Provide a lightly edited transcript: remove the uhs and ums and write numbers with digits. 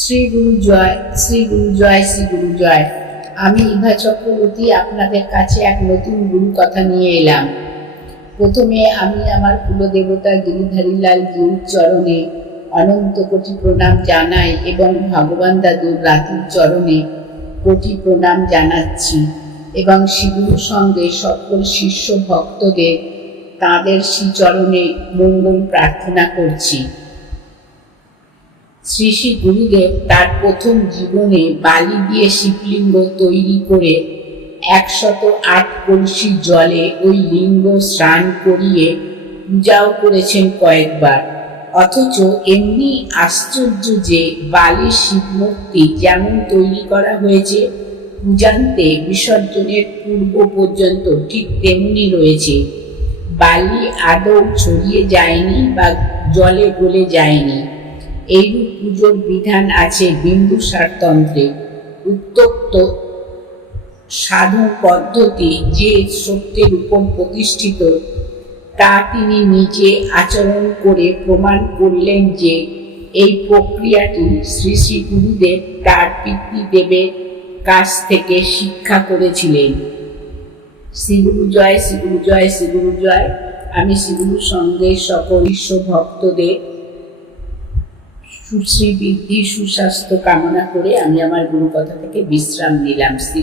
শ্রী গুরু জয়, শ্রী গুরু জয়, শ্রী গুরু জয়। আমি ইভা চক্রবর্তী আপনাদের কাছে এক নতুন গুরু কথা নিয়ে এলাম। প্রথমে আমি আমার কুলদেবতা গিরিধারীলাল জিউর চরণে অনন্ত কোটি প্রণাম জানাই এবং ভগবান দাদুর রাতুর চরণে কোটি প্রণাম জানাচ্ছি এবং শ্রীগুরুর সঙ্গে সকল শিষ্য ভক্তদের তাঁদের শ্রীচরণে মঙ্গল প্রার্থনা করছি। শ্রী শ্রী গুরুদেব তার প্রথম জীবনে বালি দিয়ে শিবলিঙ্গ তৈরি করে 108 কলসি জলে ওই লিঙ্গ স্নান করিয়ে পূজাও করেছেন কয়েকবার। অথচ এমনি আশ্চর্য যে বালির শিবমূর্তি যেমন তৈরি করা হয়েছে পূজান্তে বিসর্জনের পূর্ব পর্যন্ত ঠিক তেমনি রয়েছে। বালি আদৌ ছড়িয়ে যায়নি বা জলে গলে যায়নি। এইরূপ পুজোর বিধান আছে বিন্দুসার তন্ত্রে। উক্তোক্ত সাধন পদ্ধতি যে সত্যের উপর প্রতিষ্ঠিত তা তিনি নিজে আচরণ করে প্রমাণ করলেন যে এই প্রক্রিয়াটি শ্রী শ্রী গুরুদেব তার পিতৃদেবের কাছ থেকে শিক্ষা করেছিলেন। শ্রীগুরু জয়, শ্রীগুরু জয়, শ্রীগুরু জয়। আমি শ্রীগুরুর সঙ্গে সকল বিশ্ব ভক্তদের সুশ্রী বৃদ্ধি সুস্বাস্থ্য কামনা করে আমি আমার গুরু কথা থেকে বিশ্রাম নিলাম। শ্রী